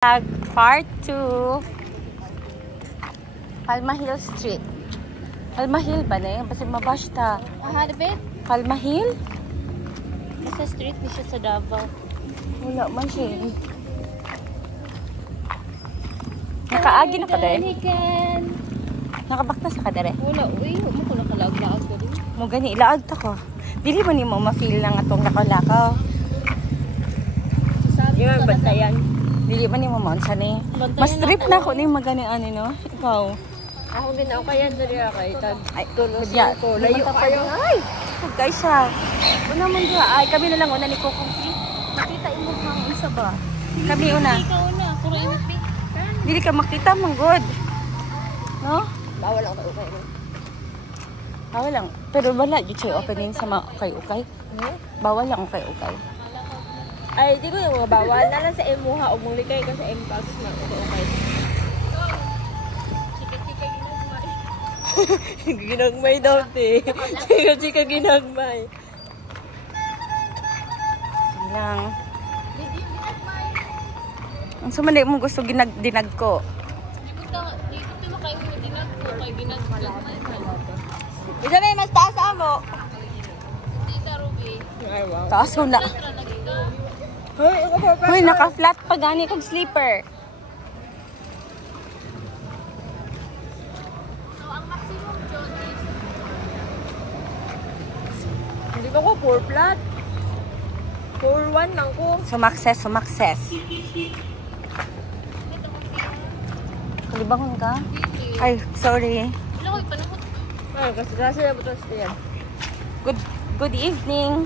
Part 2 Palma Hill Street. Palma Hill ba na yun? Basta mabash ta. Haribit? Palma Hill? Sa street di siya sa Davao. Wala man siya. Nakaagi na ka dahil? Nakabaktas ka dahil? Wala. Uy, mo ko nakalaag-laag ko rin. Mo gani, ilaag ta ko. Dili mo ni mo ma-feel lang atong lakaw-lakaw. Yung bantayan. Dili man ni mo maunsa ni. Mas trip na ako ni magani ani no. Ikaw. Ako din ako kaya dali kay tag. Ay, tulos ya, ko. Layo kayo. Ay, guys siya. Una man diha. Ay, kami na lang una ni Coco. Makita imo hang unsa ba? Kami una. Ikaw na, kurente. Dili ka makita man good. No? Bawal ako kay ukay. Bawal lang. Pero wala gyud siya opening sa mga ukay-ukay. Bawal lang ukay-ukay. Ay, di ko yung mga bawal. Nala sa emuha o mulikay ka sa M-Pass na okay. Ginagmay daw, te. Chika ginagmay. Lang. Ang sumanay mo gusto dinag ko. Di ko makain mo dinag ko kay ginagmay. Ito may mas taas mo. Tita Ruby. Ay, wow. Taas ko na. Uy, naka-flat pa gani kong sleeper. So, ang maximum dyan is... Hindi ko 4 flat. 4-1 lang ko. Sumakses. Kalibangon ka? Ay, sorry. Wala ko ipanahot. Ay, kasi na butas yan. Good evening.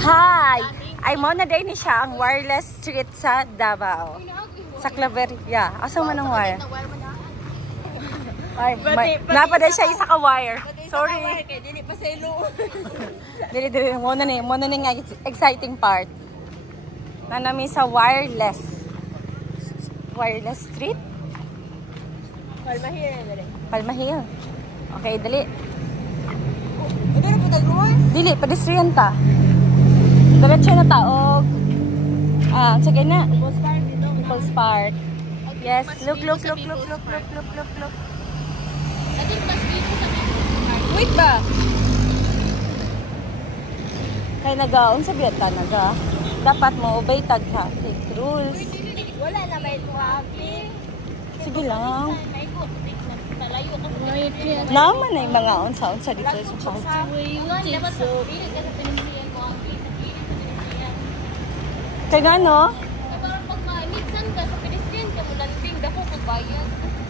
Hi! Ay mo na din ni siya ang wireless street sa Davao. Sa Claveria. Asa man ang wire? Ay, napada siya isa ka wire. Sorry. Dili pa sa ilo. Dili mo na ni nga exciting part. Nanami sa wireless street. Palma Hill. Okay, dali. Dili, pedestrian ta. Diretso na taog. Sige na. People's Park. Yes, look. Wait ba? Kaya nagaon sa biyata naga. Dapat mo obey tag ha. Take rules. Wala na may tuwagi. Sige lang. Talayo ka sa layo. Naman ay mga unsa dito sa park. Dapat sa pilit ka sa pinisiyan mo ang pinisiyan. Kaya no? Parang pag minsan ka sa pinisiyan ka mo landing dako kung bayad.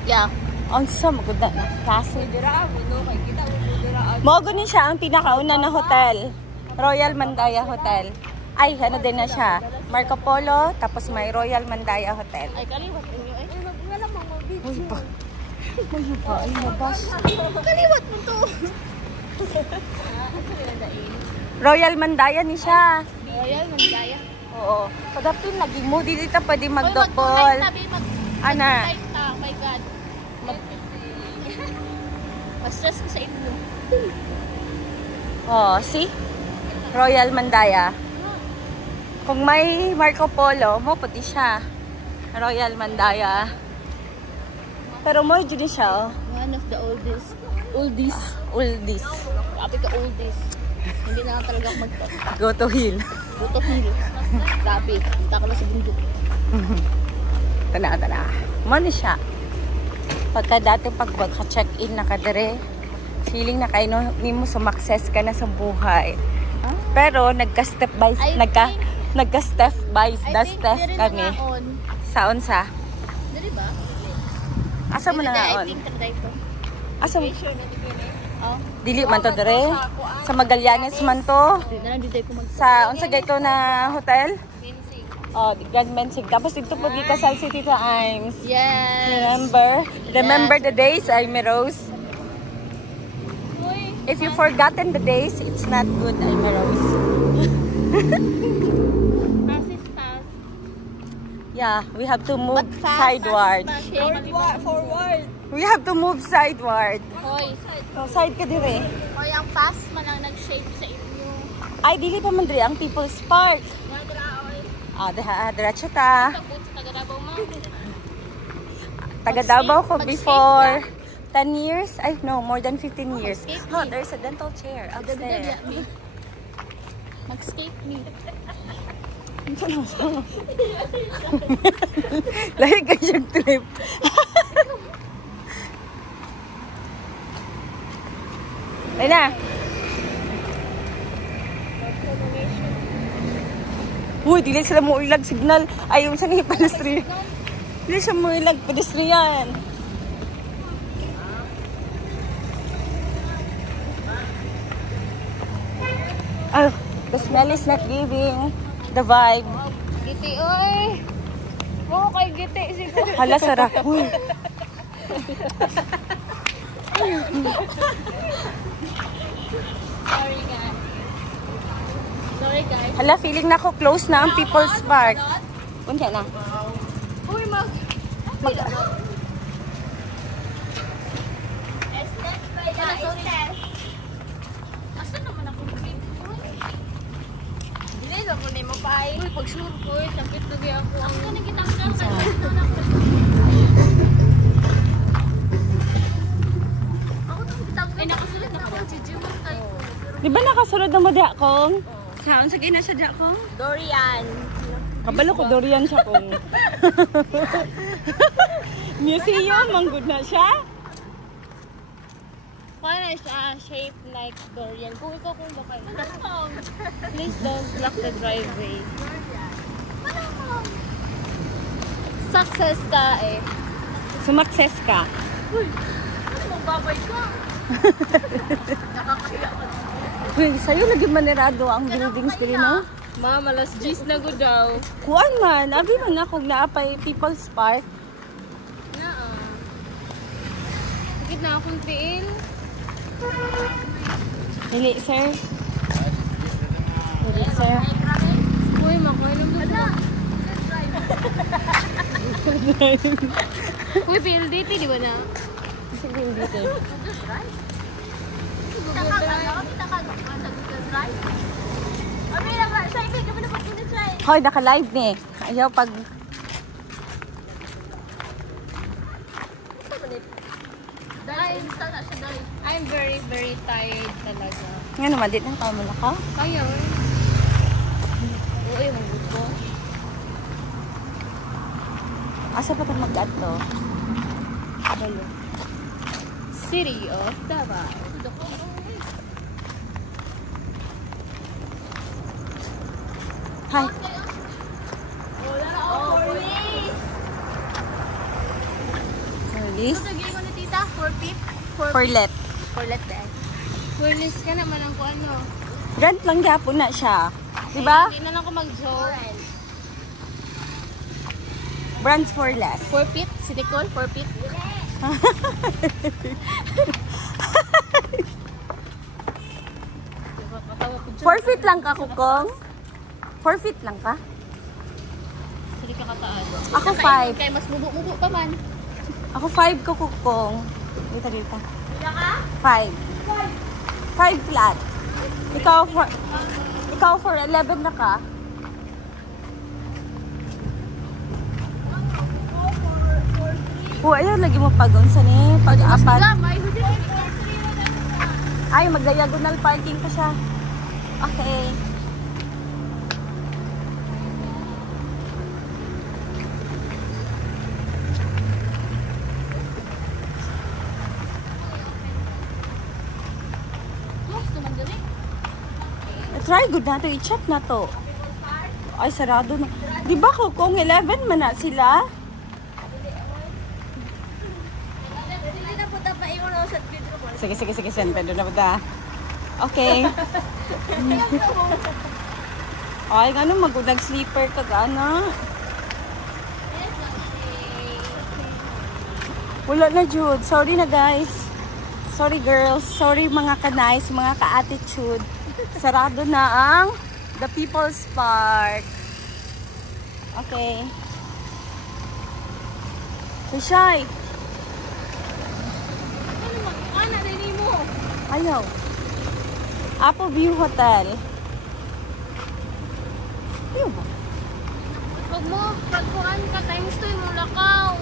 Yeah. Unsa magud na kasi. Dira mo no kay kita mo dira. Mo gani siya ang pinakauna na hotel. Royal Mandaya Hotel. Ay, ano din na siya. Marco Polo, tapos may Royal Mandaya Hotel. Ay kaliwat ninyo ay wala mo mo video. Uy ba? Uy ba? Ay mabas. Kaliwat mo to. Royal Mandaya ni siya. Royal Mandaya. Oo. Padapin lagi mo dito ta pwede magdokol. Ana. Oh my God. Mas-stress ko sa inyo. Oh, see? Royal Mandaya. Kung may Marco Polo, mo puti siya. Royal Mandaya. Pero mo dyan siya, oh. One of the oldest. Oldies. Grabe ka oldest. Hindi na lang talaga ako mag-talk. Go to hill. Buto hill. Grabe. Punta ko na sa bundok. Tana. Mano siya. Pagka dati pag-check-in na ka dire, feeling na kayo mo sumakses ka na sa buhay. Pero nagka-step by step kami. Saon sa? Dili ba? Asa mo na nga on? I think try ko. Asa mo? Oh. Dili man to dire. Sa Magallanes man to. Dito ko mag Sa unsa gayto na hotel? Oh, Grand Mensing. Tapos dito po dito sa City Times. Yes. Remember the days, Amy Rose? If you forgotten the days, it's not good, Amy Rose. Yeah, we have to move sideward. Forward. We have to move sideward. Hoy. So, side ka dire. Hoy, ang fast man ang nag-shape sa inyo. Ay, dili pa man diri ang People's Park. Diretso ta. Taga Davao ko before 10 years. Ay, no, more than 15 years. Oh, there's a dental chair upstairs. Mag-skate me. Lahi ka siyang trip. Ay na. Uy, dili sila mo ilag signal. Ay, yung saan yung pedestrian. Dili siya mo ilag pedestrian. Ah, the smell is not giving the vibe. Giti, oy. Oo, kay giti. Siguro. Hala, sarap. Uy. Sorry, guys. Sorry, guys. Hala, feeling na ko close na ang People's Park. Punta na. Uy, mag... Asa naman ako clip? Dili na ko ni mo pa ay. Uy, pag sure ko, tapit na di ako. Ang ka nagitanggal ka. Ako nang gitanggal. Ay, nakasulod na ako. Chichiman tayo. Di ba nakasunod na mo di akong? Saan sa gina siya di akong? Dorian. Kabalo ko durian siya kung. Museum, manggod na siya. Paano siya shape like Dorian? Kung ikaw kung baka please don't block the driveway. Success ka eh. Sumakses ka. Uy, ano mong babay ka? Nakakaya ka. Uy, sa'yo lagi manirado ang buildings dili, no? Ma'am, alas 10 na go daw. Kuan man, abi man ako naapay People's Park. Naa. Sakit na akong tiil. Dili, sir. Dili, sir. Uy, makuha lang doon. Uy, PLDT, di ba na? Sige, dito. Hoy, naka-live ni. Ayaw pag... I'm very, very tired talaga. Nga naman, di na tao mo na ka? Kaya, uy, mabuto ko. Asa pa ito mag-ato? Balo. City of Davao. Hi. Oh, police! Police. Ito gawin ko na tita, 4 Forlet. let eh. Police ka naman ang kung ano. Grant lang gyapon na siya. Diba? Hindi na lang ako mag-joke. Brands for less. 4 feet? City Hall, 4 feet? 4 feet lang ka, Kukong? 4 feet lang ka? Hindi ka kataas. Ako 5. Kaya mas mubo-mubo pa man. Ako 5 ko, Kukong. Dito, dito. Wala ka? 5. 5 flat. Ikaw for 11 na ka. Ayaw lagi mo pagunsa ni pag-apat. Ay, mag-diagonal parking pa siya. Okay. Try good na to. I-check na to. Ay, sarado na. Di ba kung 11 man na sila? Sige, sente. Doon na ba ta? Okay. Ay, gano'n mag-udag sleeper ka gana. Wala na, Jude. Sorry na, guys. Sorry, girls. Sorry, mga ka-nice, mga ka-attitude. Sarado na ang The People's Park. Okay. So, Shy. Ano, narinig mo? Ayaw. Apple View Hotel. Ayaw ba? Pag mo, pagkuhan ka, times 2 yung lakaw.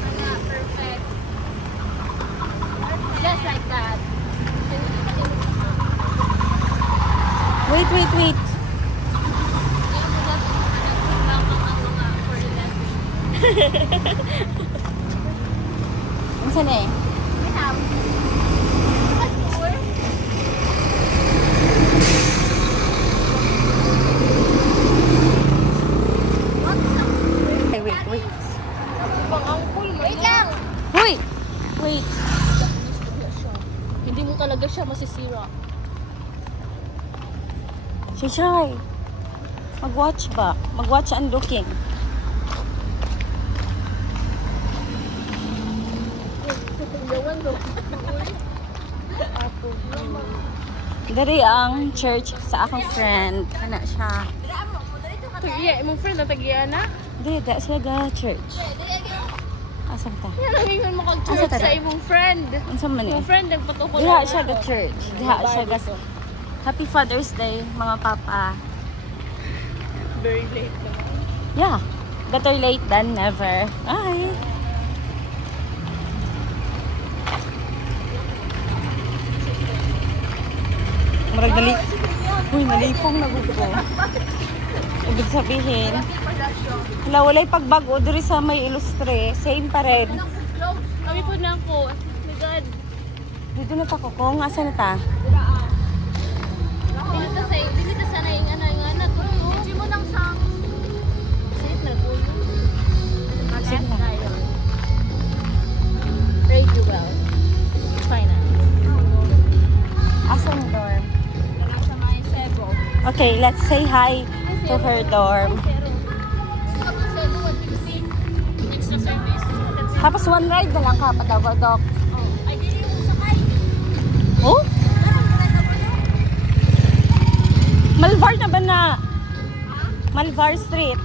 Wala, perfect. Just like that. Wait, wait, wait. Ano na eh? Wait. Wait lang! Huy! Wait. Hindi mo talaga siya masisira. Shishay. Mag-watch ba? Mag-watch and looking. Dari ang church sa akong friend. Kana siya. Tagiya, imong friend na tagiya na? Di, da sila ga church. Asam ta? Yan ang ingon mo kag-church sa imong friend. Unsam man Imong eh? friend, nagpatukol Diha siya ga church. Diha siya ga Happy Father's Day, mga papa. Very late naman. Yeah. Better late than never. Bye. Marag dali. Uy, nalipong na gusto. Ibig sabihin, wala, walay pagbago diri sa may ilustre. Same pa rin. Kami po na ako. Oh my God. Dito na ta ko kung asa na ta. Dili ta sana yung ana tuyo. Hindi mo nang sang. Safe na po. Sige na. Rate you well. Finance. Asa yung dorm? Nasa may Cebu. Okay, let's say hi to her dorm. Extra service. Tapos one ride na lang ka padawag-dok. Ay, dili yung sakay. Oh? Malvar na ba na? Malvar Street.